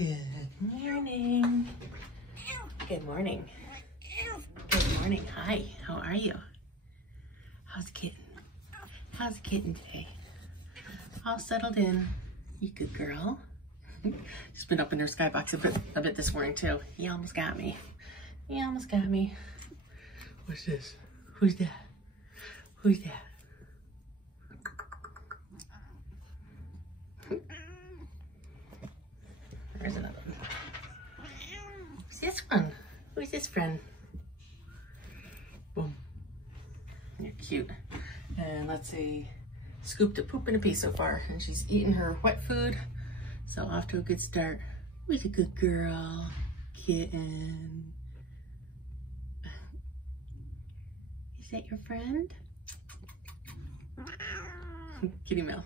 Good morning. Good morning. Good morning. Hi, how are you? How's Kitten? How's Kitten today? All settled in. You good girl. She's been up in her skybox a bit this morning too. He almost got me. He almost got me. What's this? Who's that? Who's that? There's another one. Who's this one? Who's this friend? Boom. You're cute. And let's see, scooped a poop and a pee so far, and she's eating her wet food. So off to a good start. Who's a good girl? Kitten. Is that your friend? Kitty Mel.